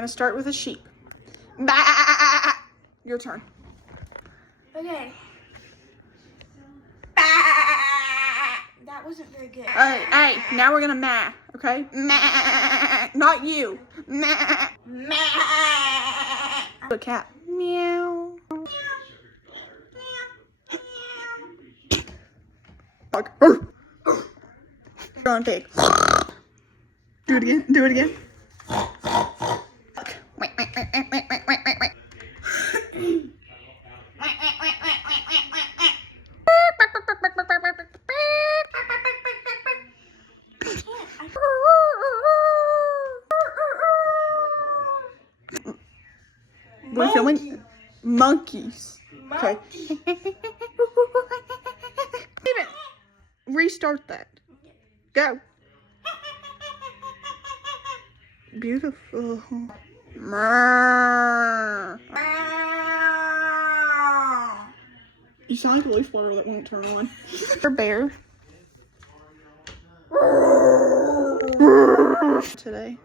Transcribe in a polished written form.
gonna start with a sheep. Bah! Your turn. Okay. That wasn't very good. Hey, now we're gonna ma, okay? Ma, not you. Ma. A cat. Meow. Dog. Go on, pig. Do it again. Do it again. We're filming monkeys. Okay. Restart that. Go. Beautiful. You sound like a leaf blower that won't turn on. Or bear. Today.